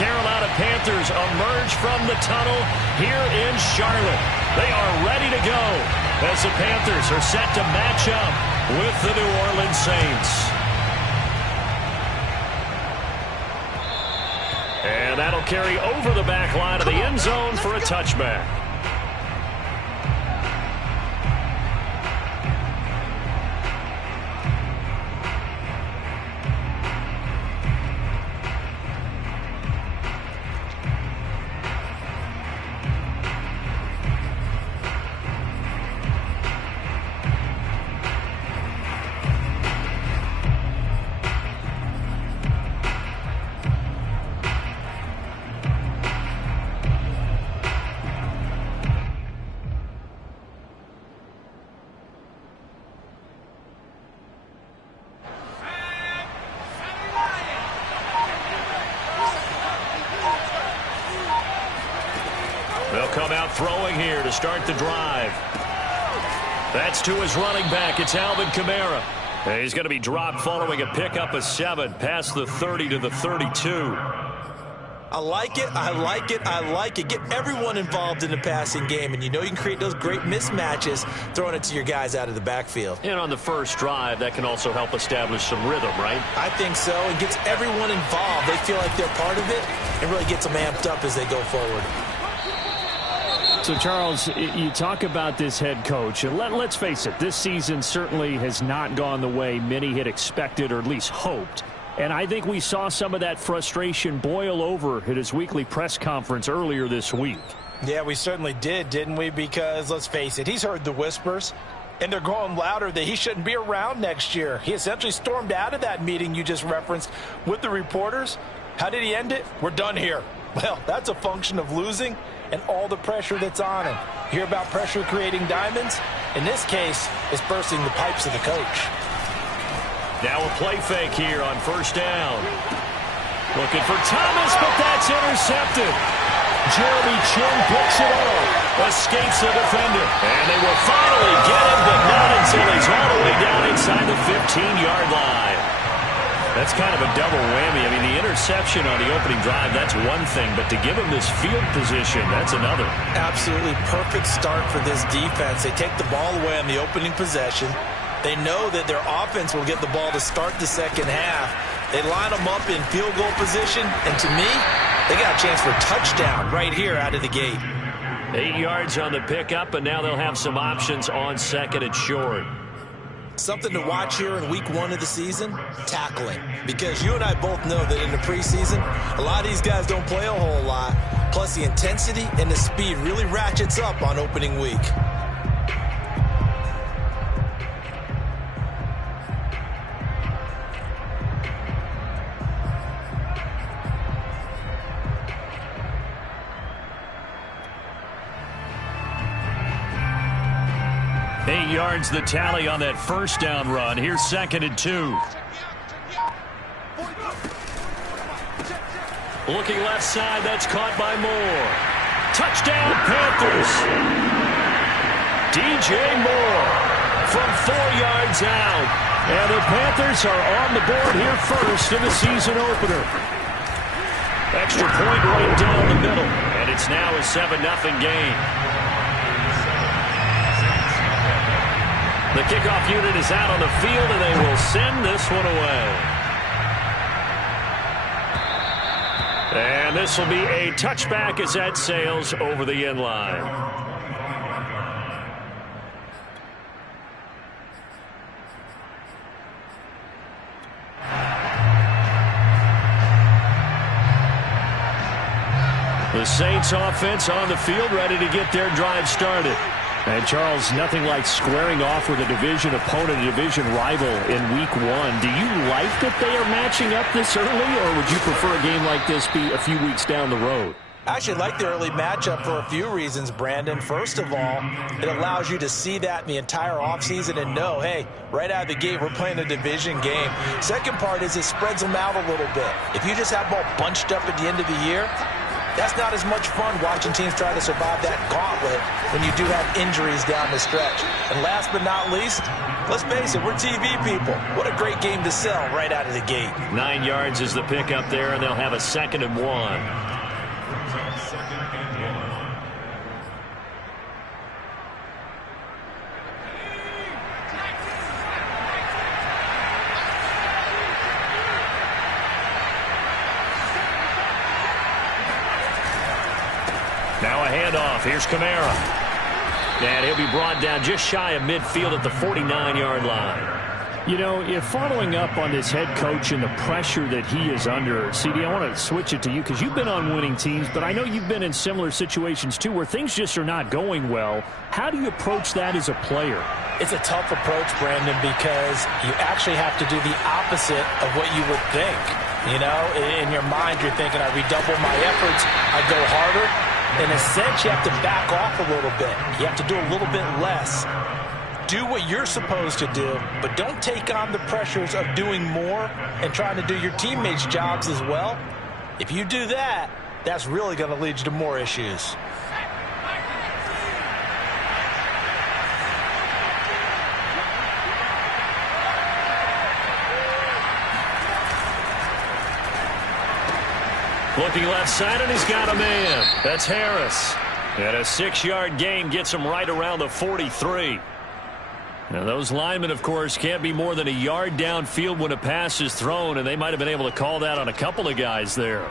Carolina Panthers emerge from the tunnel here in Charlotte. They are ready to go as the Panthers are set to match up with the New Orleans Saints. And that'll carry over the back line of the end zone for a touchback. They'll come out throwing here to start the drive. That's to his running back. It's Alvin Kamara. And he's going to be dropped following a pickup of 7 past the 30 to the 32. I like it. I like it. I like it. Get everyone involved in the passing game, and you know you can create those great mismatches throwing it to your guys out of the backfield. And on the first drive, that can also help establish some rhythm, right? I think so. It gets everyone involved. They feel like they're part of it and really gets them amped up as they go forward. So, Charles, you talk about this head coach, and let's face it, this season certainly has not gone the way many had expected or at least hoped. And I think we saw some of that frustration boil over at his weekly press conference earlier this week. Yeah, we certainly did, didn't we? Because, let's face it, he's heard the whispers, and they're going louder that he shouldn't be around next year. He essentially stormed out of that meeting you just referenced with the reporters. How did he end it? We're done here. Well, that's a function of losing and all the pressure that's on him. Hear about pressure creating diamonds? In this case, it's bursting the pipes of the coach. Now a play fake here on first down. Looking for Thomas, but that's intercepted. Jeremy Chin picks it up. Escapes the defender. And they will finally get him, but not until he's all the way down inside the 15-yard line. That's kind of a double whammy. I mean, the interception on the opening drive, that's one thing. But to give him this field position, that's another. Absolutely perfect start for this defense. They take the ball away on the opening possession. They know that their offense will get the ball to start the second half. They line them up in field goal position. And to me, they got a chance for a touchdown right here out of the gate. 8 yards on the pickup, and now they'll have some options on second and short. Something to watch here in week 1 of the season, tackling. Because you and I both know that in the preseason, a lot of these guys don't play a whole lot. Plus the intensity and the speed really ratchets up on opening week. Yards the tally on that first down run. Here's second and 2. Looking left side, that's caught by Moore. Touchdown Panthers. DJ Moore from 4 yards out. And the Panthers are on the board here first in the season opener. Extra point right down the middle. And it's now a 7-0 game. The kickoff unit is out on the field, and they will send this one away. And this will be a touchback as that sails over the end line. The Saints offense on the field, ready to get their drive started. And, Charles, nothing like squaring off with a division opponent, a division rival in week 1. Do you like that they are matching up this early, or would you prefer a game like this be a few weeks down the road? I actually like the early matchup for a few reasons, Brandon. First of all, it allows you to see that in the entire offseason and know, hey, right out of the gate, we're playing a division game. Second part is it spreads them out a little bit. If you just have them all bunched up at the end of the year, that's not as much fun watching teams try to survive that gauntlet when you do have injuries down the stretch. And last but not least, Let's face it, we're TV people. What a great game to sell right out of the gate. 9 yards is the pickup there, and they'll have a 2nd and 1. Now a handoff. Here's Kamara. And he'll be brought down just shy of midfield at the 49-yard line. You know, if following up on this head coach and the pressure that he is under, CD, I want to switch it to you because you've been on winning teams, but I know you've been in similar situations too where things just are not going well. How do you approach that as a player? It's a tough approach, Brandon, because you actually have to do the opposite of what you would think. You know, in your mind, you're thinking, I redouble my efforts, I go harder. In a sense, you have to back off a little bit. You have to do a little bit less. Do what you're supposed to do, but don't take on the pressures of doing more and trying to do your teammates' jobs as well. If you do that, that's really going to lead you to more issues. Looking left side, and he's got a man. That's Harris. And a 6-yard gain gets him right around the 43. Now, those linemen, of course, can't be more than a yard downfield when a pass is thrown, and they might have been able to call that on a couple of guys there.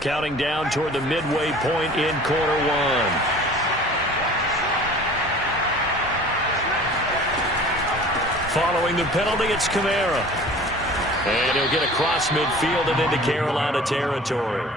Counting down toward the midway point in quarter one. Following the penalty, it's Kamara. And he'll get across midfield and into Carolina territory.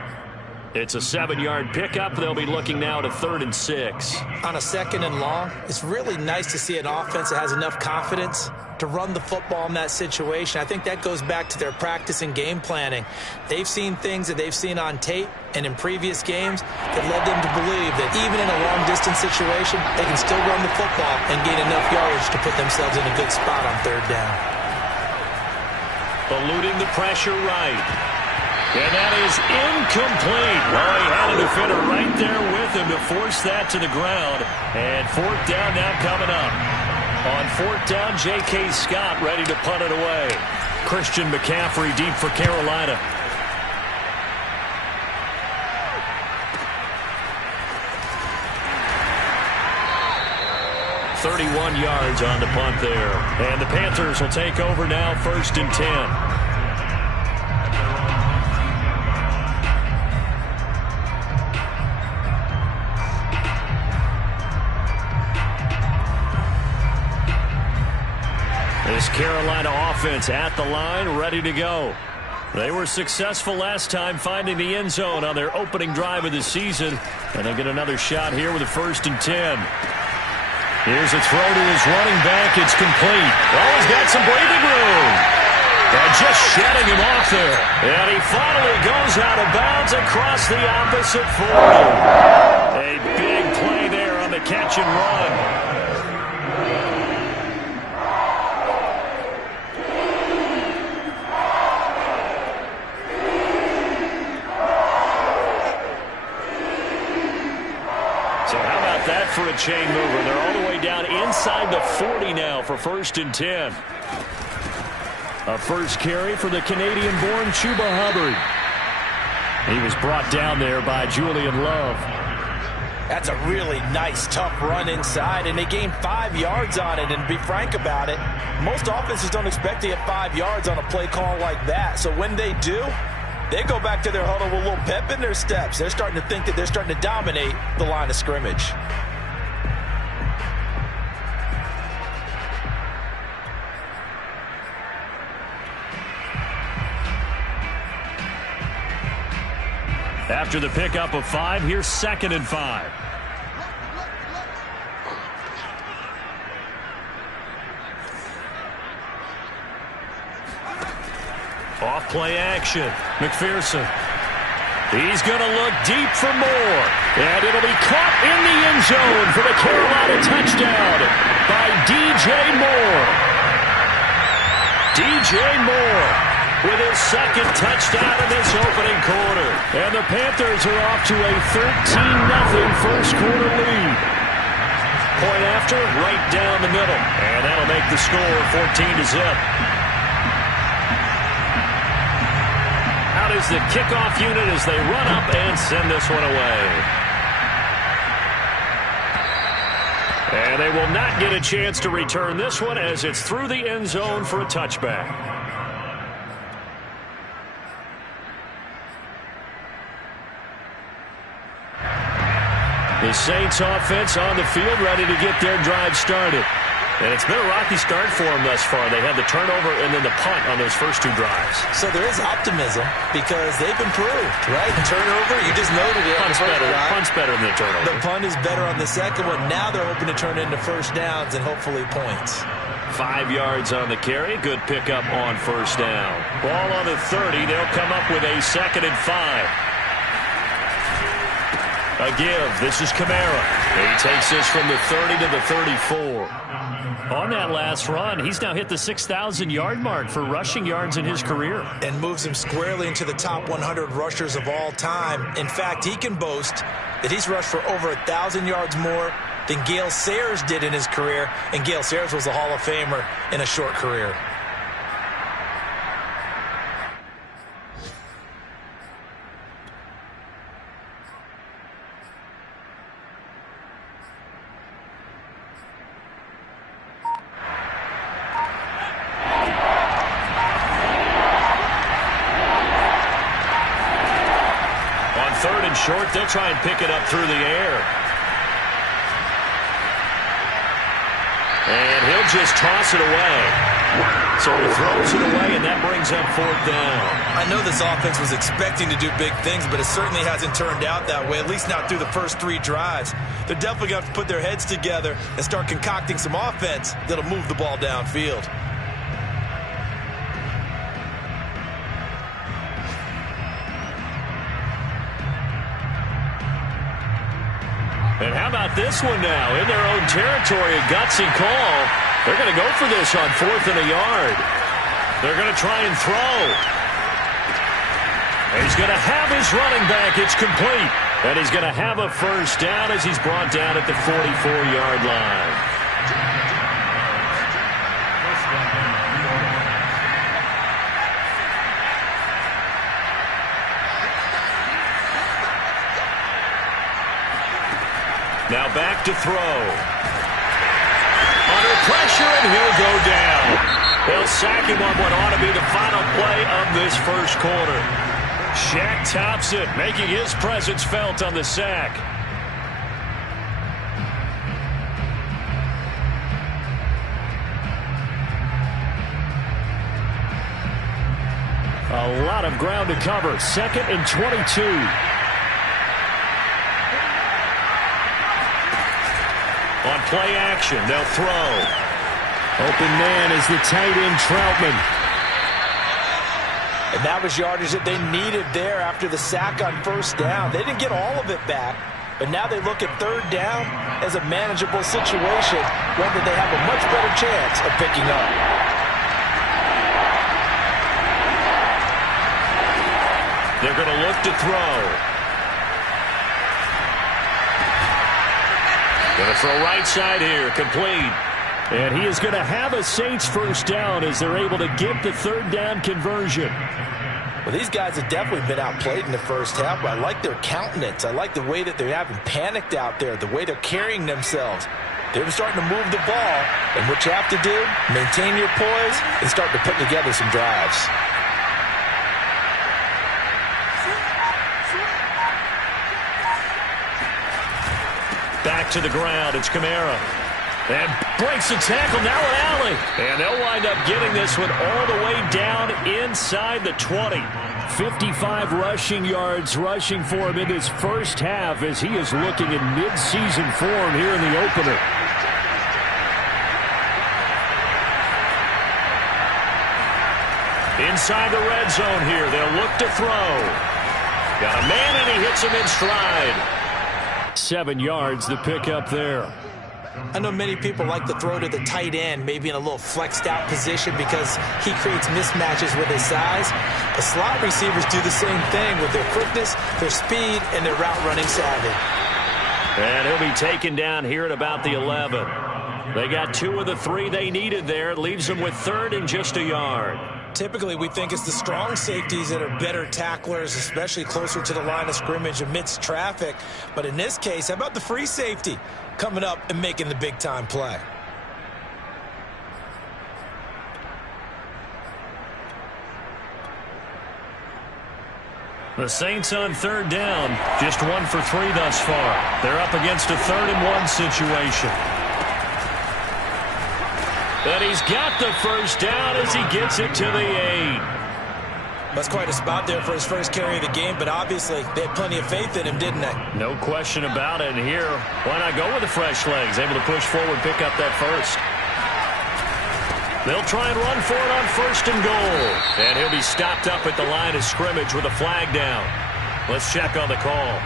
It's a 7-yard pickup. They'll be looking now to 3rd and 6. On a 2nd and long, it's really nice to see an offense that has enough confidence to run the football in that situation. I think that goes back to their practice and game planning. They've seen things that they've seen on tape and in previous games that led them to believe that even in a long-distance situation, they can still run the football and gain enough yardage to put themselves in a good spot on 3rd down. Eluding the pressure right. And that is incomplete. Well, he had a defender right there with him to force that to the ground. And 4th down now coming up. On 4th down, J.K. Scott ready to punt it away. Christian McCaffrey deep for Carolina. .31 yards on the punt there. And the Panthers will take over now, 1st and 10. This Carolina offense at the line, ready to go. They were successful last time finding the end zone on their opening drive of the season. And they'll get another shot here with a 1st and 10. Here's a throw to his running back. It's complete. Oh, he's got some breathing room. And just shedding him off there. And he finally goes out of bounds across the opposite 40. A big play there on the catch and run. For a chain mover. They're all the way down inside the 40 now for 1st and 10. A first carry for the Canadian-born Chuba Hubbard. He was brought down there by Julian Love. That's a really nice, tough run inside, and they gained 5 yards on it. And to be frank about it, most offenses don't expect to get 5 yards on a play call like that. So when they do, they go back to their huddle with a little pep in their steps. They're starting to think that they're starting to dominate the line of scrimmage. After the pickup of 5, here's 2nd and 5. Off play action. McPherson. He's going to look deep for more. And it'll be caught in the end zone for the Carolina touchdown by DJ Moore. DJ Moore with his second touchdown in this opening quarter. And the Panthers are off to a 13-0 first quarter lead. Point after, right down the middle. And that'll make the score 14-0. Out is the kickoff unit as they run up and send this one away. And they will not get a chance to return this one as it's through the end zone for a touchback. The Saints offense on the field ready to get their drive started. And it's been a rocky start for them thus far. They had the turnover and then the punt on those first two drives. So there is optimism because they've improved, right? Turnover, you just noted it. Punt's better than the turnover. The punt is better on the second one. Now they're hoping to turn it into first downs and hopefully points. 5 yards on the carry. Good pickup on first down. Ball on the 30. They'll come up with a 2nd and 5. A give. This is Kamara. He takes this from the 30 to the 34. On that last run, he's now hit the 6,000-yard mark for rushing yards in his career. And moves him squarely into the top 100 rushers of all time. In fact, he can boast that he's rushed for over 1,000 yards more than Gale Sayers did in his career. And Gale Sayers was a Hall of Famer in a short career. Short, they'll try and pick it up through the air. And he'll just toss it away. So he throws it away, and that brings up 4th down. I know this offense was expecting to do big things, but it certainly hasn't turned out that way, at least not through the first 3 drives. They're definitely going to have to put their heads together and start concocting some offense that'll move the ball downfield. And how about this one now? In their own territory, a gutsy call. They're going to go for this on 4th and a yard. They're going to try and throw. And he's going to have his running back. It's complete. And he's going to have a first down as he's brought down at the 44-yard line. Now back to throw. Under pressure, and he'll go down. They'll sack him on what ought to be the final play of this first quarter. Shaq Thompson making his presence felt on the sack. A lot of ground to cover. 2nd and 22. On play action, they'll throw. Open man is the tight end, Troutman. And that was yardage that they needed there after the sack on first down. They didn't get all of it back, but now they look at 3rd down as a manageable situation, one that they have a much better chance of picking up. They're going to look to throw. Going to throw right side here, complete. And he is going to have a Saints first down as they're able to get the 3rd down conversion. Well, these guys have definitely been outplayed in the first half, but I like their countenance. I like the way that they haven't panicked out there, the way they're carrying themselves. They're starting to move the ball, and what you have to do, maintain your poise and start to put together some drives. Back to the ground, it's Kamara. And breaks the tackle, now an alley. And they'll wind up getting this one all the way down inside the 20. 55 rushing yards rushing for him in his first half as he is looking in mid-season form here in the opener. Inside the red zone here, they'll look to throw. Got a man and he hits him in stride. 7 yards the pickup there. I know many people like to throw to the tight end, maybe in a little flexed out position because he creates mismatches with his size. But slot receivers do the same thing with their quickness, their speed, and their route running savvy. And he'll be taken down here at about the 11. They got 2 of the 3 they needed there. It leaves them with 3rd and just a yard. Typically, we think it's the strong safeties that are better tacklers, especially closer to the line of scrimmage amidst traffic. But in this case, how about the free safety coming up and making the big-time play? The Saints on 3rd down, just 1 for 3 thus far. They're up against a 3rd and 1 situation. But he's got the first down as he gets it to the 8. That's quite a spot there for his first carry of the game, but obviously they had plenty of faith in him, didn't they? No question about it. And here, why not go with the fresh legs? Able to push forward, pick up that first. They'll try and run for it on 1st and goal. And he'll be stopped up at the line of scrimmage with a flag down. Let's check on the call.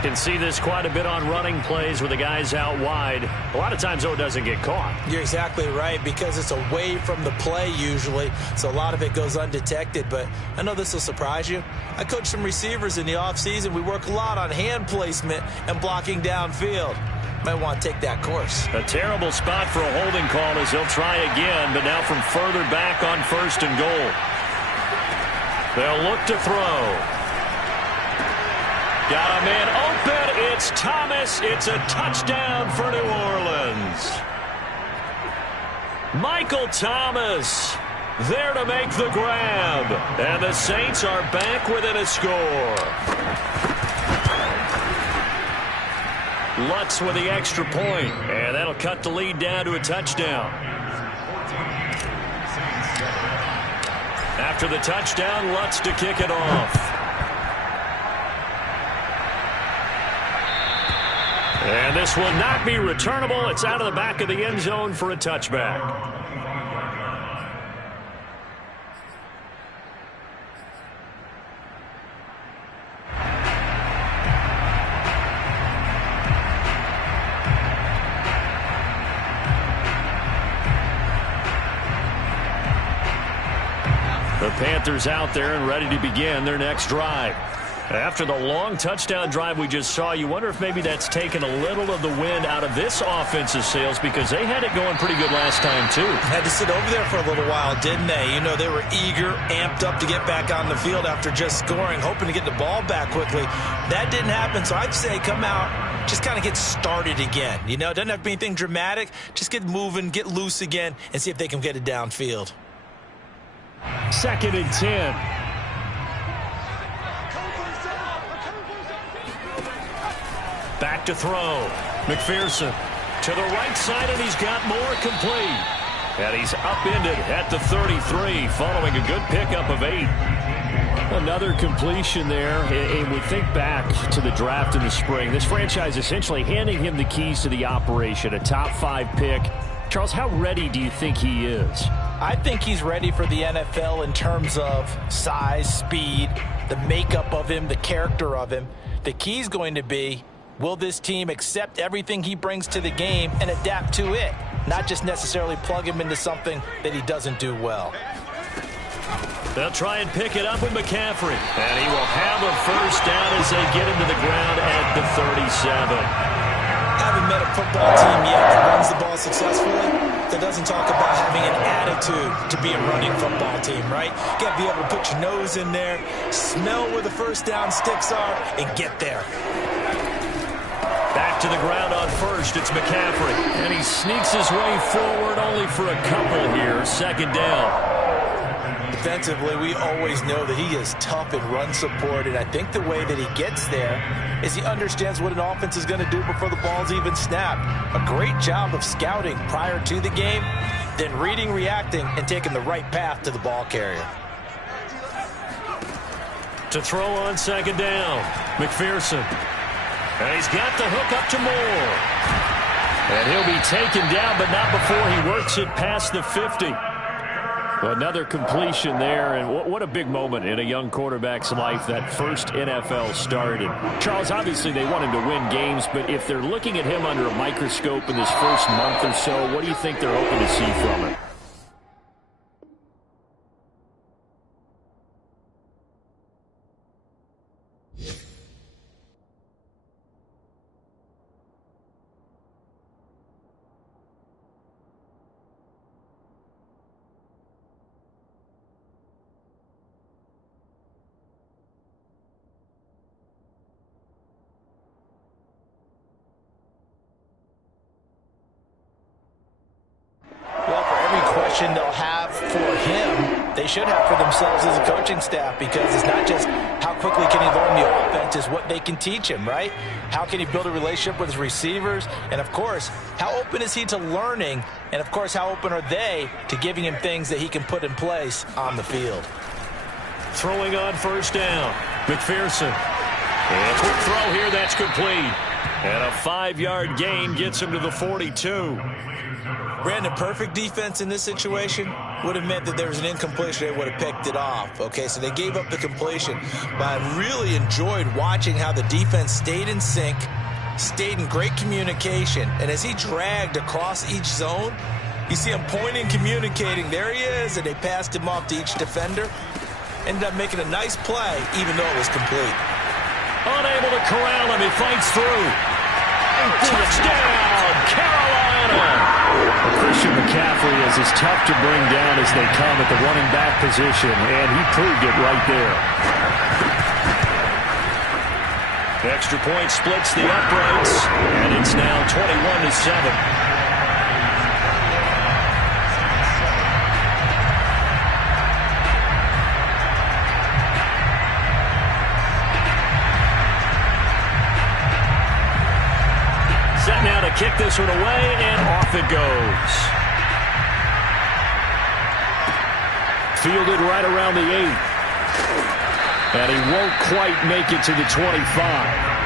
Can see this quite a bit on running plays with the guys out wide. A lot of times, though, it doesn't get caught. You're exactly right, because it's away from the play usually, so a lot of it goes undetected. But I know this will surprise you. I coach some receivers in the offseason. We work a lot on hand placement and blocking downfield. Might want to take that course. A terrible spot for a holding call as he'll try again, but now from further back on 1st and goal. They'll look to throw. Got a man open. It's Thomas. It's a touchdown for New Orleans. Michael Thomas there to make the grab. And the Saints are back within a score. Lutz with the extra point. And that'll cut the lead down to a touchdown. After the touchdown, Lutz to kick it off. And this will not be returnable. It's out of the back of the end zone for a touchback. The Panthers out there and ready to begin their next drive. After the long touchdown drive we just saw, you wonder if maybe that's taken a little of the wind out of this offensive sails, because they had it going pretty good last time, too. Had to sit over there for a little while, didn't they? You know, they were eager, amped up to get back on the field after just scoring, hoping to get the ball back quickly. That didn't happen, so I'd say come out, just kind of get started again. You know, it doesn't have to be anything dramatic. Just get moving, get loose again, and see if they can get it downfield. 2nd and 10. Back to throw. McPherson to the right side, and he's got more complete. And he's upended at the 33 following a good pickup of 8. Another completion there, and we think back to the draft in the spring. This franchise essentially handing him the keys to the operation, a top 5 pick. Charles, how ready do you think he is? I think he's ready for the NFL in terms of size, speed, the makeup of him, the character of him. The key's going to be, will this team accept everything he brings to the game and adapt to it, not just necessarily plug him into something that he doesn't do well? They'll try and pick it up with McCaffrey. And he will have a first down as they get him to the ground at the 37. Haven't met a football team yet that runs the ball successfully that doesn't talk about having an attitude to be a running football team, right? You got to be able to put your nose in there, smell where the first down sticks are, and get there. Back to the ground on 1st, it's McCaffrey. And he sneaks his way forward only for a couple here. 2nd down. Defensively, we always know that he is tough in run support, and I think the way that he gets there is he understands what an offense is going to do before the ball's even snapped. A great job of scouting prior to the game, then reading, reacting, and taking the right path to the ball carrier. To throw on 2nd down, McPherson. And he's got the hook up to Moore. And he'll be taken down, but not before he works it past the 50. Another completion there, and what a big moment in a young quarterback's life, that first NFL start. And Charles, obviously they want him to win games, but if they're looking at him under a microscope in this first month or so, what do you think they're hoping to see from him? They'll have for him, they should have for themselves as a coaching staff, because it's not just how quickly can he learn the offense, it's what they can teach him, right? How can he build a relationship with his receivers? And, of course, how open is he to learning? And, of course, how open are they to giving him things that he can put in place on the field? Throwing on first down, McPherson. And a quick throw here, that's complete. And a 5-yard gain gets him to the 42. Brandon, perfect defense in this situation would have meant that there was an incompletion. They would have picked it off. Okay, so they gave up the completion. But I really enjoyed watching how the defense stayed in sync, stayed in great communication. And as he dragged across each zone, you see him pointing, communicating. There he is, and they passed him off to each defender. Ended up making a nice play, even though it was complete. Unable to corral him. He fights through. Touchdown, Carolina! Christian McCaffrey is as tough to bring down as they come at the running back position, and he proved it right there. Extra point splits the uprights, and it's now 21-7. Now to kick this one away, and off it goes. Fielded right around the 8. And he won't quite make it to the 25.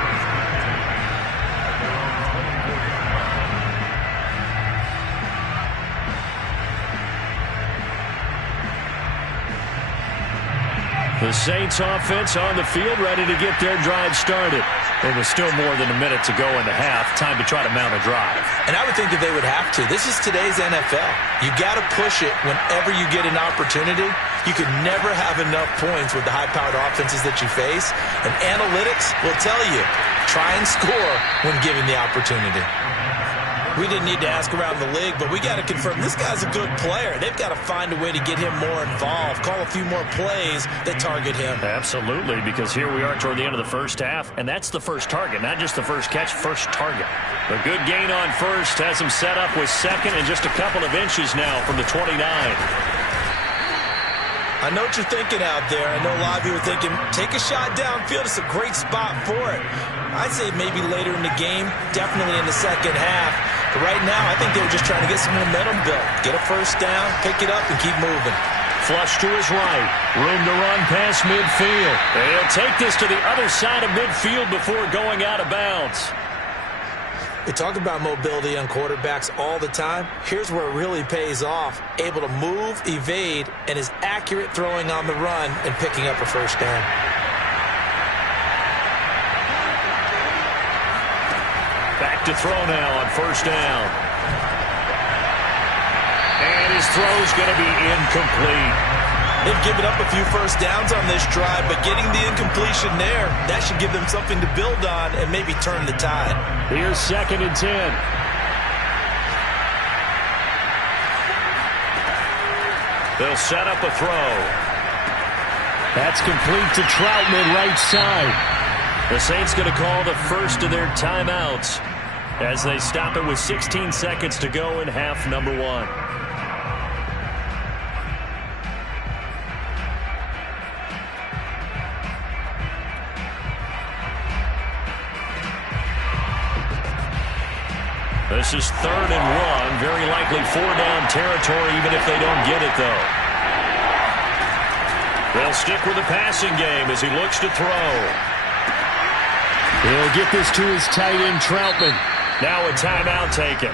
The Saints offense on the field, ready to get their drive started. There was still more than a minute to go in the half. Time to try to mount a drive. And I would think that they would have to. This is today's NFL. You got to push it whenever you get an opportunity. You could never have enough points with the high-powered offenses that you face. And analytics will tell you, try and score when given the opportunity. We didn't need to ask around the league, but we got to confirm this guy's a good player. They've got to find a way to get him more involved, call a few more plays that target him. Absolutely, because here we are toward the end of the first half, and that's the first target, not just the first catch, first target. A good gain on first has him set up with second and just a couple of inches now from the 29. I know what you're thinking out there. I know a lot of you are thinking, take a shot downfield. It's a great spot for it. I'd say maybe later in the game, definitely in the second half. But right now, I think they were just trying to get some momentum built. Get a first down, pick it up, and keep moving. Flush to his right. Room to run past midfield. They'll take this to the other side of midfield before going out of bounds. They talk about mobility on quarterbacks all the time. Here's where it really pays off. Able to move, evade, and is accurate throwing on the run and picking up a first down. Back to throw now on first down. And his throw's going to be incomplete. They've given up a few first downs on this drive, but getting the incompletion there, that should give them something to build on and maybe turn the tide. Here's 2nd and 10. They'll set up a throw. That's complete to Troutman, right side. The Saints going to call the first of their timeouts as they stop it with 16 seconds to go in half number 1. This is 3rd and 1. Very likely 4-down territory, even if they don't get it, though. They'll stick with the passing game as he looks to throw. He'll get this to his tight end, Troutman. Now a timeout taken.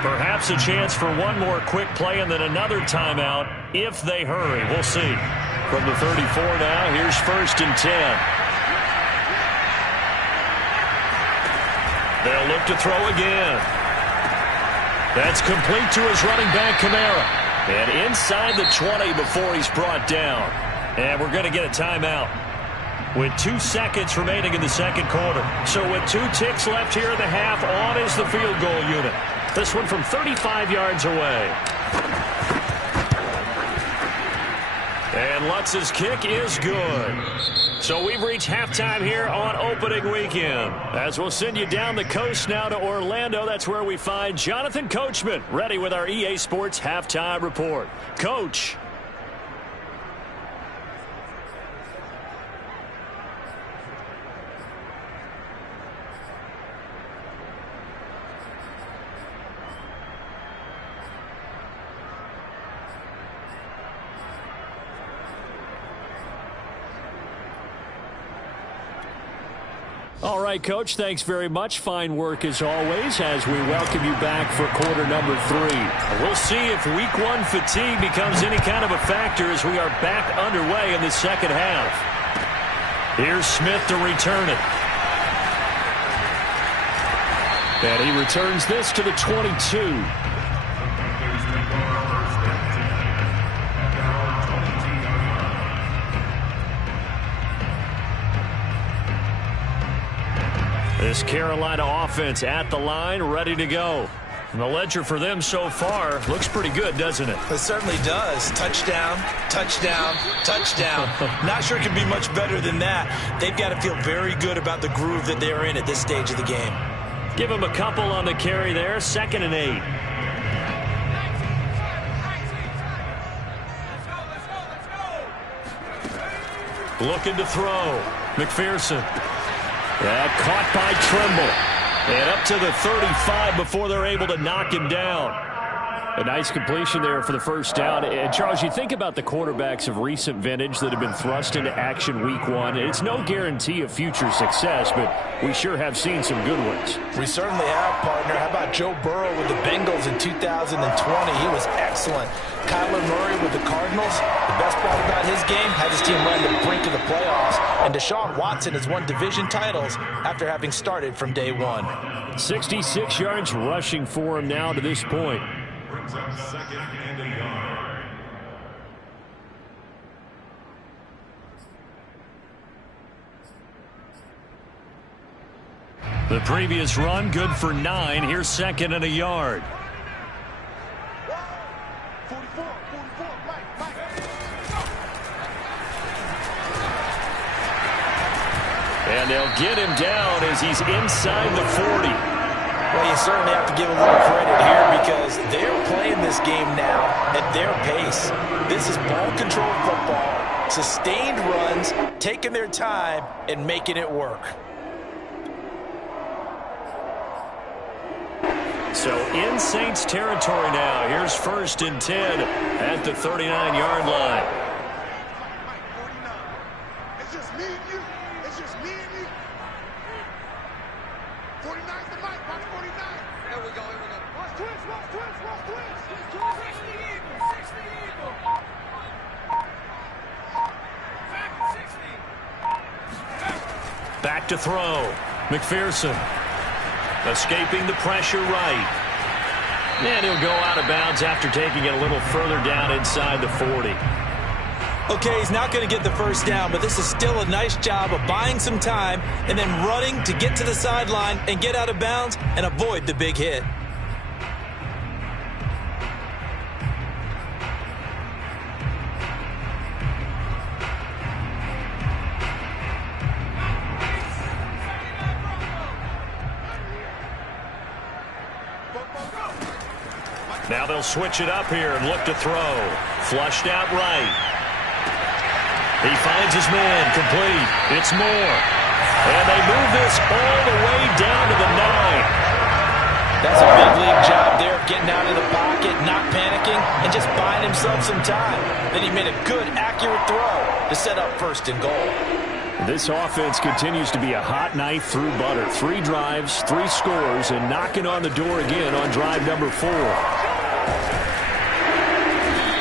Perhaps a chance for one more quick play and then another timeout if they hurry. We'll see. From the 34 now, here's 1st and 10. They'll look to throw again. That's complete to his running back, Kamara. And inside the 20 before he's brought down. And we're going to get a timeout with 2 seconds remaining in the second quarter. So with 2 ticks left here in the half, on is the field goal unit. This one from 35 yards away. And Lutz's kick is good. So we've reached halftime here on opening weekend. As we'll send you down the coast now to Orlando, that's where we find Jonathan Coachman ready with our EA Sports Halftime Report. Coach. All right, Coach, thanks very much. Fine work as always as we welcome you back for quarter number 3. We'll see if week 1 fatigue becomes any kind of a factor as we are back underway in the second half. Here's Smith to return it. And he returns this to the 22. This Carolina offense at the line, ready to go. And the ledger for them so far looks pretty good, doesn't it? It certainly does. Touchdown, touchdown, touchdown. Not sure it could be much better than that. They've got to feel very good about the groove that they're in at this stage of the game. Give them a couple on the carry there. 2nd and 8. Looking to throw. McPherson. That caught by Trimble. And up to the 35 before they're able to knock him down. A nice completion there for the first down. And, Charles, you think about the quarterbacks of recent vintage that have been thrust into action week 1. It's no guarantee of future success, but we sure have seen some good ones. We certainly have, partner. How about Joe Burrow with the Bengals in 2020? He was excellent. Kyler Murray with the Cardinals. The best part about his game had his team run to the brink of the playoffs. And Deshaun Watson has won division titles after having started from day 1. 66 yards rushing for him now to this point. The previous run, good for 9. Here's 2nd and a yard. And they'll get him down as he's inside the 40. Well, you certainly have to give a little credit here because they're playing this game now at their pace. This is ball-controlled football, sustained runs, taking their time, and making it work. So in Saints territory now. Here's 1st and 10 at the 39-yard line. It's just me and you. It's just me and you. 49's the mic. Watch 49. There we go. Watch twist. Watch twist. Watch twist. 60 Eagle. 60 Eagle. Back 60. Back to throw. McPherson. Escaping the pressure right. And he'll go out of bounds after taking it a little further down inside the 40. Okay, he's not going to get the first down, but this is still a nice job of buying some time and then running to get to the sideline and get out of bounds and avoid the big hit. Now they'll switch it up here and look to throw. Flushed out right. He finds his man, complete. It's Moore. And they move this all the way down to the 9. That's a big league job there of getting out of the pocket, not panicking, and just buying himself some time. Then he made a good, accurate throw to set up 1st and goal. This offense continues to be a hot knife through butter. 3 drives, 3 scores, and knocking on the door again on drive number 4.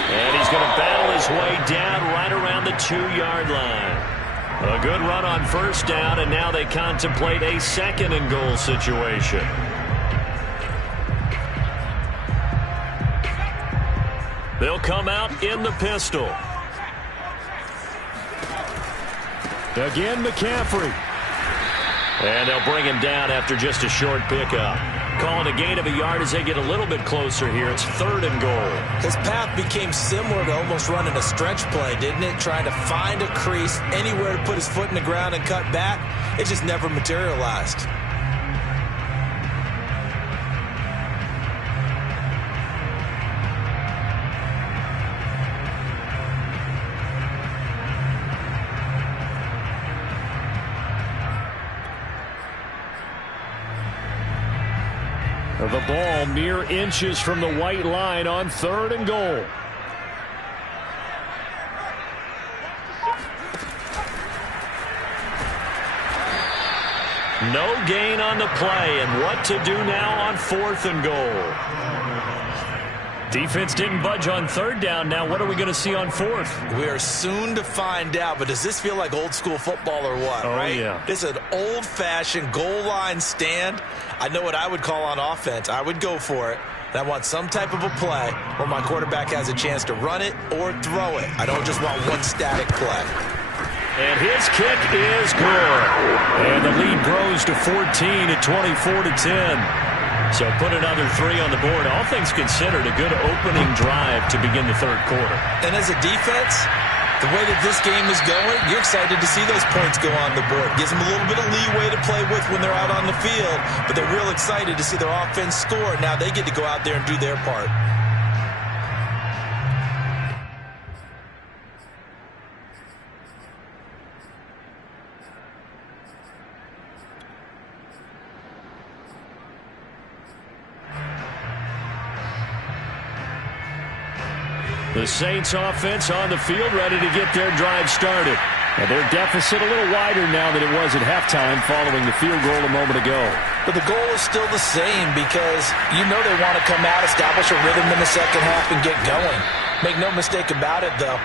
And he's going to battle his way down right around the 2-yard line. A good run on first down, and now they contemplate a 2nd and goal situation. They'll come out in the pistol. Again, McCaffrey. And they'll bring him down after just a short pickup. Calling a gain of a yard as they get a little bit closer here. It's 3rd and goal. His path became similar to almost running a stretch play, didn't it? Trying to find a crease, anywhere to put his foot in the ground and cut back. It just never materialized. The ball mere inches from the white line on 3rd and goal. No gain on the play, and what to do now on 4th and goal. Defense didn't budge on 3rd down. Now what are we going to see on 4th? We are soon to find out, but does this feel like old school football or what, right? Yeah. This is an old-fashioned goal line stand. I know what I would call on offense. I would go for it. And I want some type of a play where my quarterback has a chance to run it or throw it. I don't just want one static play. And his kick is good. And the lead grows to 14 at 24-10. So put another 3 on the board. All things considered, a good opening drive to begin the 3rd quarter. And as a defense, the way that this game is going, you're excited to see those points go on the board. Gives them a little bit of leeway to play with when they're out on the field, but they're real excited to see their offense score. Now they get to go out there and do their part. The Saints offense on the field, ready to get their drive started. And their deficit a little wider now than it was at halftime following the field goal a moment ago. But the goal is still the same because you know they want to come out, establish a rhythm in the second half, and get going. Make no mistake about it, though.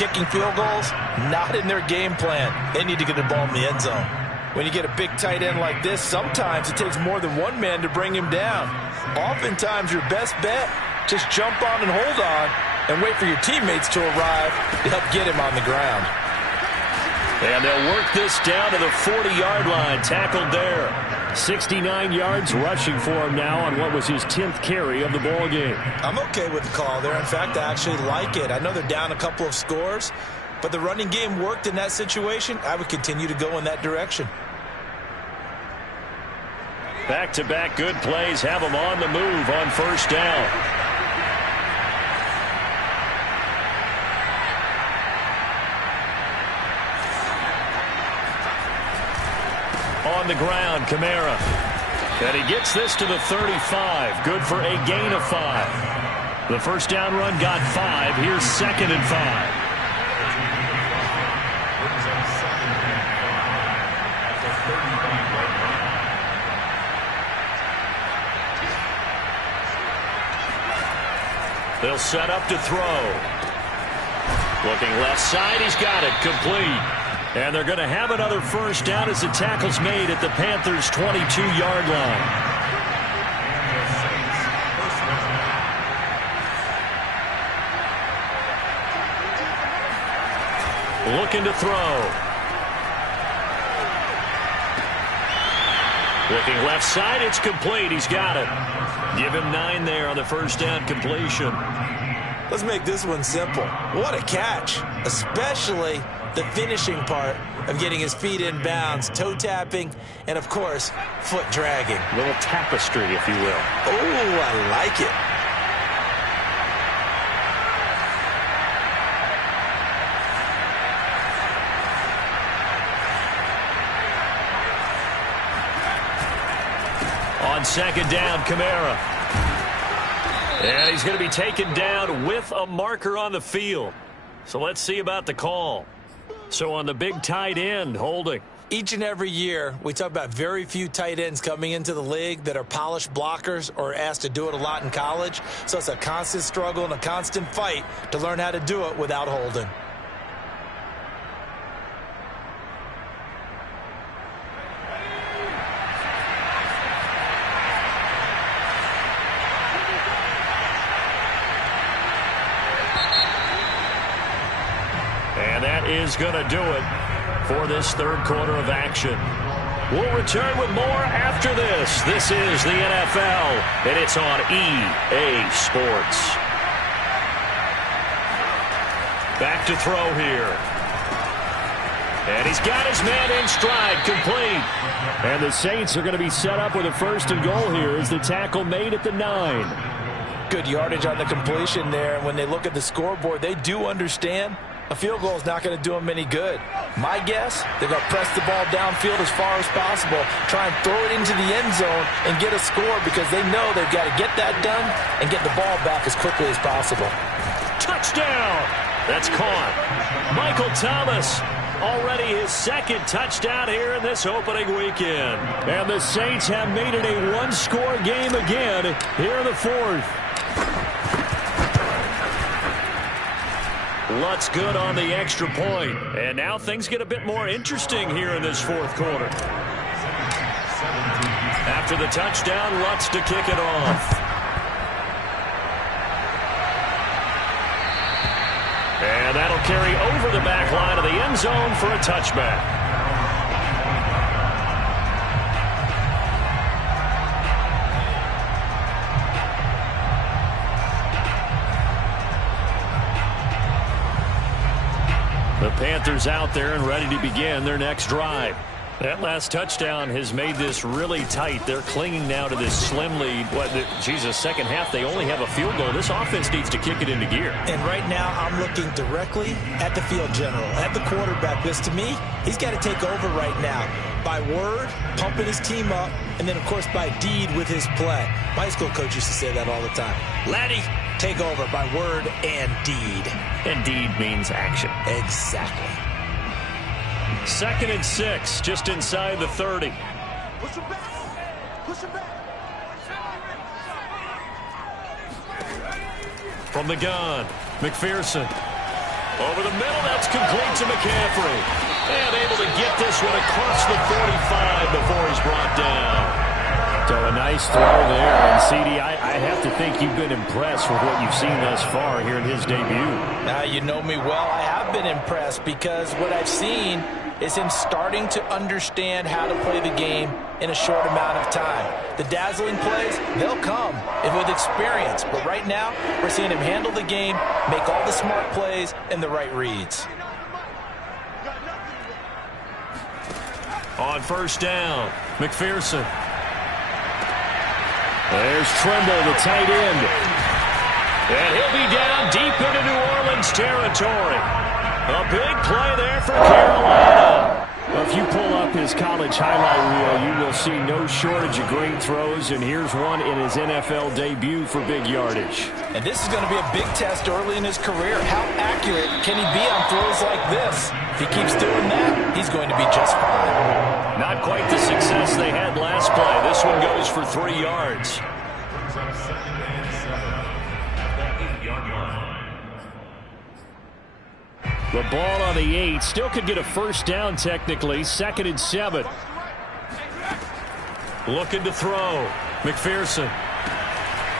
Kicking field goals, not in their game plan. They need to get the ball in the end zone. When you get a big tight end like this, sometimes it takes more than one man to bring him down. Oftentimes, your best bet, just jump on and hold on and wait for your teammates to arrive to help get him on the ground. And they'll work this down to the 40-yard line, tackled there. 69 yards rushing for him now on what was his 10th carry of the ball game. I'm okay with the call there. In fact, I actually like it. I know they're down a couple of scores, but the running game worked in that situation. I would continue to go in that direction. Back-to-back good plays have them on the move on first down. On the ground, Kamara. And he gets this to the 35. Good for a gain of 5. The first down run got 5. Here's 2nd and 5. They'll set up to throw. Looking left side, he's got it, complete. And they're going to have another first down as the tackle's made at the Panthers' 22-yard line. Looking to throw. Looking left side, it's complete. He's got it. Give him 9 there on the first down completion. Let's make this one simple. What a catch, especially the finishing part of getting his feet in bounds, toe tapping, and of course, foot dragging. A little tapestry, if you will. Oh, I like it. On second down, Kamara. And he's going to be taken down with a marker on the field. So let's see about the call. So on the big tight end, holding. Each and every year, we talk about very few tight ends coming into the league that are polished blockers or asked to do it a lot in college. So it's a constant struggle and a constant fight to learn how to do it without holding. And that is going to do it for this third quarter of action. We'll return with more after this. This is the NFL, and it's on EA Sports. Back to throw here. And he's got his man in stride, complete. And the Saints are going to be set up with a first and goal here as the tackle made at the 9. Good yardage on the completion there. And when they look at the scoreboard, they do understand a field goal is not going to do them any good. My guess, they're going to press the ball downfield as far as possible, try and throw it into the end zone and get a score because they know they've got to get that done and get the ball back as quickly as possible. Touchdown! That's caught. Michael Thomas, already his second touchdown here in this opening weekend. And the Saints have made it a one-score game again here in the fourth. Lutz good on the extra point. And now things get a bit more interesting here in this fourth quarter. After the touchdown, Lutz to kick it off. And that'll carry over the back line of the end zone for a touchback. The Panthers out there and ready to begin their next drive. That last touchdown has made this really tight. They're clinging now to this slim lead. Second half, they only have a field goal. This offense needs to kick it into gear. And right now, I'm looking directly at the field general, at the quarterback, because to me, he's got to take over right now. By word, pumping his team up, and then, of course, by deed with his play. My high school coach used to say that all the time. Laddie, take over by word and deed. And deed means action. Exactly. 2nd and 6, just inside the 30. Push him back. Push him back. From the gun, McPherson. Over the middle, that's complete to McCaffrey. And able to get this one across the 45 before he's brought down. So a nice throw there. And, CD, I have to think you've been impressed with what you've seen thus far here in his debut. Now, you know me well. I have been impressed because what I've seen is him starting to understand how to play the game in a short amount of time. The dazzling plays, they'll come with experience. But right now, we're seeing him handle the game, make all the smart plays, and the right reads. On first down, McPherson. There's Tremble, the tight end. And he'll be down deep into New Orleans territory. A big play there for Carolina. If you pull up his college highlight reel, you will see no shortage of great throws, and here's one in his NFL debut for big yardage. And this is going to be a big test early in his career. How accurate can he be on throws like this? If he keeps doing that, he's going to be just fine. Not quite the success they had last play. This one goes for 3 yards. The ball on the 8. Still could get a first down technically. 2nd and 7. Looking to throw. McPherson.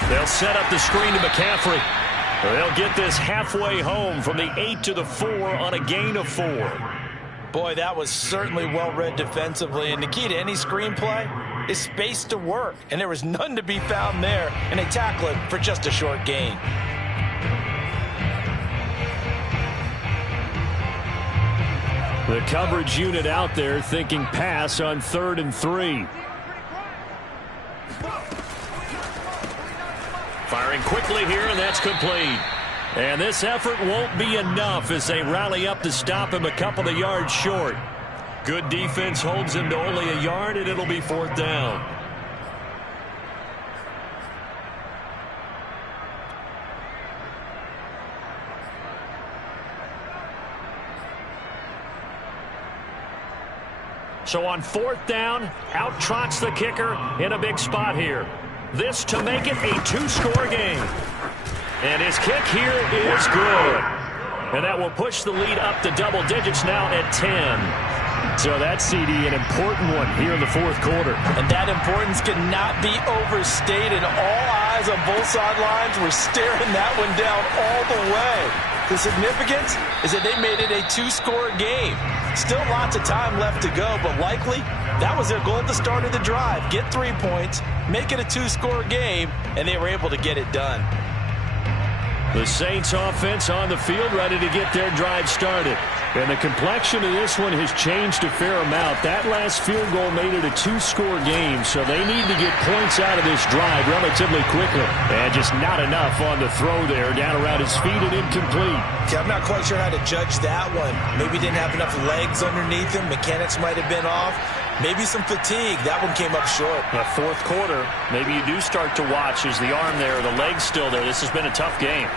They'll set up the screen to McCaffrey. They'll get this halfway home from the 8 to the 4 on a gain of 4. Boy, that was certainly well-read defensively. And the key to any screenplay is space to work. And there was none to be found there. And they tackle it for just a short gain. The coverage unit out there thinking pass on 3rd and 3. Firing quickly here, and that's complete. And this effort won't be enough as they rally up to stop him a couple of yards short. Good defense holds him to only a yard, and it'll be 4th down. So on 4th down, out trots the kicker in a big spot here. This to make it a 2-score game. And his kick here is good. And that will push the lead up to double digits now at 10. So that's, CD, an important one here in the 4th quarter. And that importance cannot be overstated. All eyes on both sidelines were staring that one down all the way. The significance is that they made it a 2-score game. Still lots of time left to go, but likely that was their goal at the start of the drive. Get 3 points, make it a 2-score game, and they were able to get it done. The Saints offense on the field, ready to get their drive started. And the complexion of this one has changed a fair amount. That last field goal made it a 2-score game, so they need to get points out of this drive relatively quickly. And just not enough on the throw there, down around his feet and incomplete. Okay, I'm not quite sure how to judge that one. Maybe didn't have enough legs underneath him. Mechanics might have been off. Maybe some fatigue. That one came up short. The 4th quarter, maybe you do start to watch as the arm there, the leg's still there. This has been a tough game.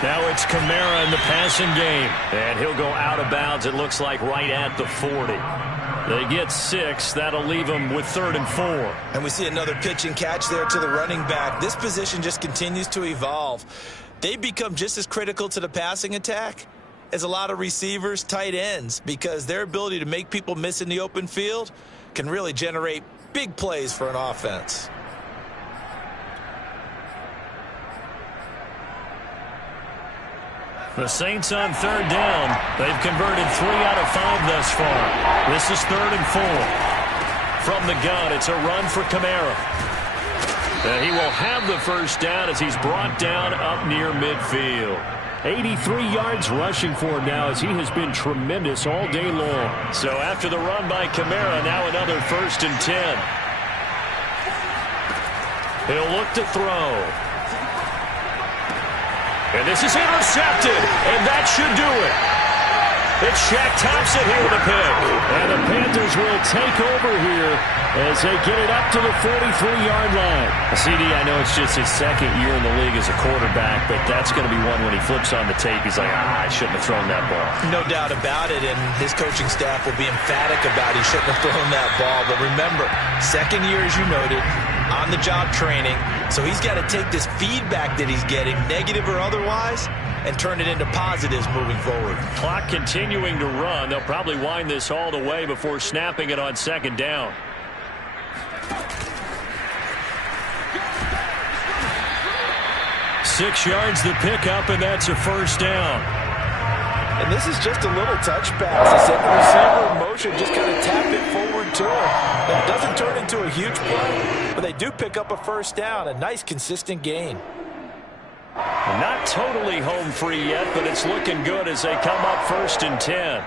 Now it's Kamara in the passing game. And he'll go out of bounds, it looks like, right at the 40. They get 6. That'll leave them with 3rd and 4. And we see another pitch and catch there to the running back. This position just continues to evolve. They become just as critical to the passing attack as a lot of receivers, tight ends, because their ability to make people miss in the open field can really generate big plays for an offense. The Saints on 3rd down. They've converted 3 out of 5 thus far. This is 3rd and 4. From the gun, it's a run for Kamara. And he will have the first down as he's brought down up near midfield. 83 yards rushing for him now as he has been tremendous all day long. So after the run by Kamara, now another 1st and 10. He'll look to throw. And this is intercepted, and that should do it. It's Shaq Thompson here with a pick. And the Panthers will take over here as they get it up to the 43-yard line. CD, I know it's just his 2nd year in the league as a quarterback, but that's going to be one when he flips on the tape. He's like, I shouldn't have thrown that ball. No doubt about it, and his coaching staff will be emphatic about he shouldn't have thrown that ball. But remember, 2nd year, as you noted, on-the-job training, so he's got to take this feedback that he's getting, negative or otherwise, and turn it into positives moving forward. Clock continuing to run. They'll probably wind this all the way before snapping it on 2nd down. Six yards the pickup, and that's a 1st down. And this is just a little touch pass. The second receiver in motion, just kind of tap it forward to him. And it doesn't turn into a huge play, but they do pick up a 1st down. A nice, consistent gain. Not totally home free yet, but it's looking good as they come up 1st and 10.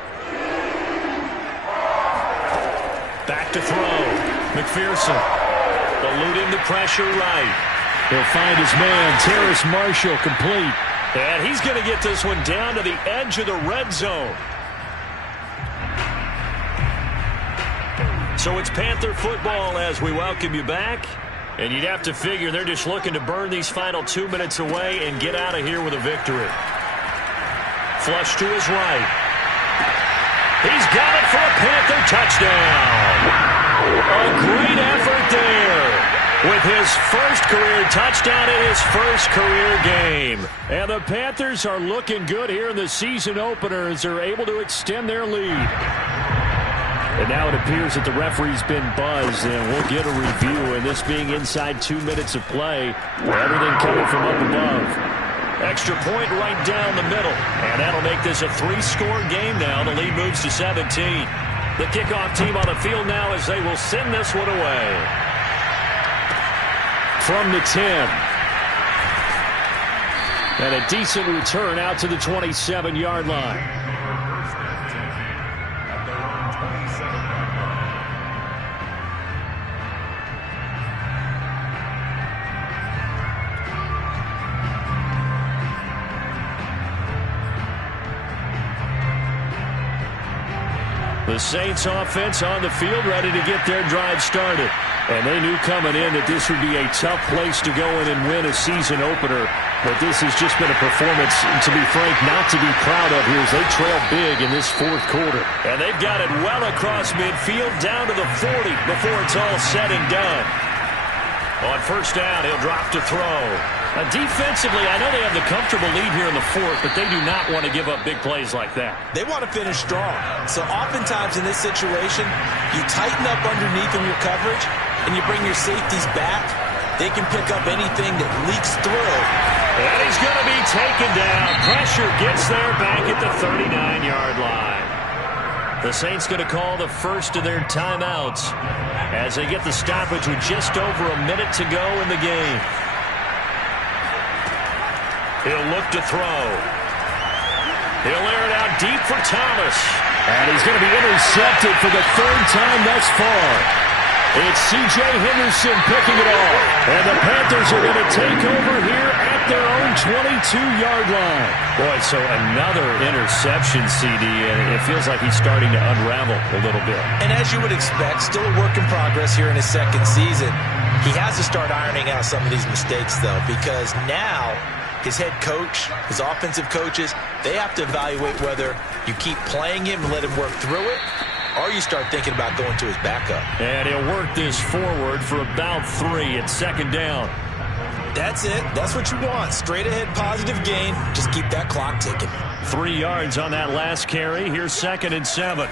Back to throw. McPherson eluding the pressure right. He'll find his man, Terrace Marshall, complete. And he's going to get this one down to the edge of the red zone. So it's Panther football as we welcome you back. And you'd have to figure they're just looking to burn these final 2 minutes away and get out of here with a victory. Flush to his right. He's got it for a Panther touchdown. A great effort there with his first career touchdown in his first career game. And the Panthers are looking good here in the season opener as they're able to extend their lead. And now it appears that the referee's been buzzed, and we'll get a review. And this being inside 2 minutes of play, everything coming from up above. Extra point right down the middle. And that'll make this a 3-score game now. The lead moves to 17. The kickoff team on the field now as they will send this one away. From the 10. And a decent return out to the 27-yard line. The Saints offense on the field ready to get their drive started. And they knew coming in that this would be a tough place to go in and win a season opener. But this has just been a performance, to be frank, not to be proud of here as they trail big in this fourth quarter. And they've got it well across midfield down to the 40 before it's all said and done. On first down, he'll drop to throw. Defensively, I know they have the comfortable lead here in the fourth, but they do not want to give up big plays like that. They want to finish strong. So oftentimes in this situation, you tighten up underneath in your coverage, and you bring your safeties back. They can pick up anything that leaks through. And he's going to be taken down. Pressure gets there back at the 39-yard line. The Saints going to call the first of their timeouts as they get the stoppage with just over a minute to go in the game. He'll look to throw. He'll air it out deep for Thomas. And he's going to be intercepted for the third time thus far. It's C.J. Henderson picking it off. And the Panthers are going to take over here at their own 22-yard line. Boy, so another interception, CD, and it feels like he's starting to unravel a little bit. And as you would expect, still a work in progress here in his second season. He has to start ironing out some of these mistakes, though, because now his head coach, his offensive coaches, they have to evaluate whether you keep playing him and let him work through it, or you start thinking about going to his backup. And he'll work this forward for about 3 at second down. That's it. That's what you want. Straight ahead positive gain. Just keep that clock ticking. 3 yards on that last carry. Here's 2nd and 7.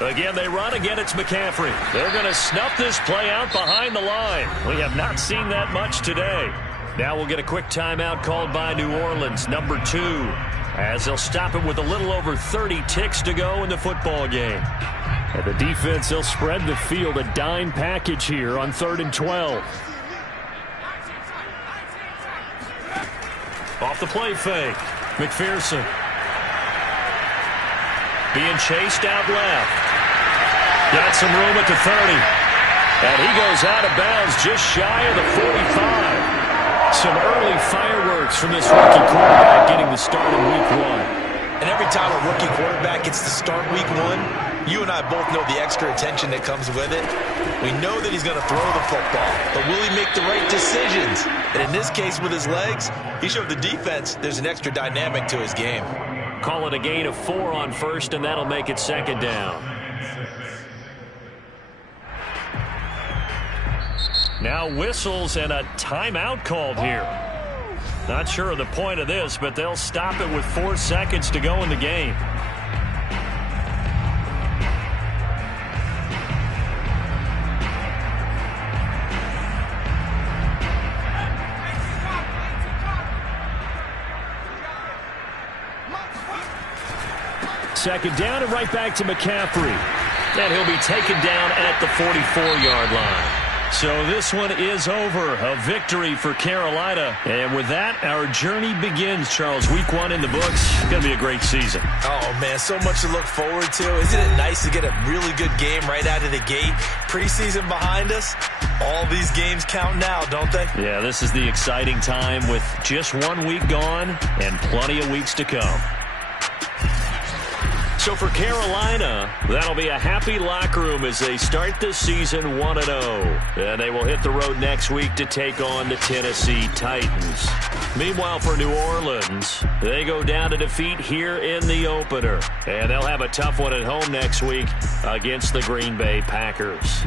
Again, they run. Again, it's McCaffrey. They're going to snuff this play out behind the line. We have not seen that much today. Now we'll get a quick timeout called by New Orleans, number 2, as they'll stop it with a little over 30 ticks to go in the football game. And the defense, they'll spread the field, a dime package here on 3rd and 12. Off the play fake, McPherson. Being chased out left. Got some room at the 30. And he goes out of bounds just shy of the 45. Some early fireworks from this rookie quarterback getting the start in week 1. And every time a rookie quarterback gets to start week 1, you and I both know the extra attention that comes with it. We know that he's going to throw the football, but will he make the right decisions? And in this case with his legs, he showed the defense there's an extra dynamic to his game. Call it a gain of 4 on first, and that'll make it 2nd down. Now whistles and a timeout called here. Not sure of the point of this, but they'll stop it with 4 seconds to go in the game. Second down and right back to McCaffrey. And he'll be taken down at the 44-yard line. So this one is over. A victory for Carolina. And with that, our journey begins, Charles. Week 1 in the books. It's going to be a great season. Oh, man, so much to look forward to. Isn't it nice to get a really good game right out of the gate? Preseason behind us. All these games count now, don't they? Yeah, this is the exciting time with just 1 week gone and plenty of weeks to come. So for Carolina, that'll be a happy locker room as they start this season 1-0. And they will hit the road next week to take on the Tennessee Titans. Meanwhile, for New Orleans, they go down to defeat here in the opener. And they'll have a tough one at home next week against the Green Bay Packers.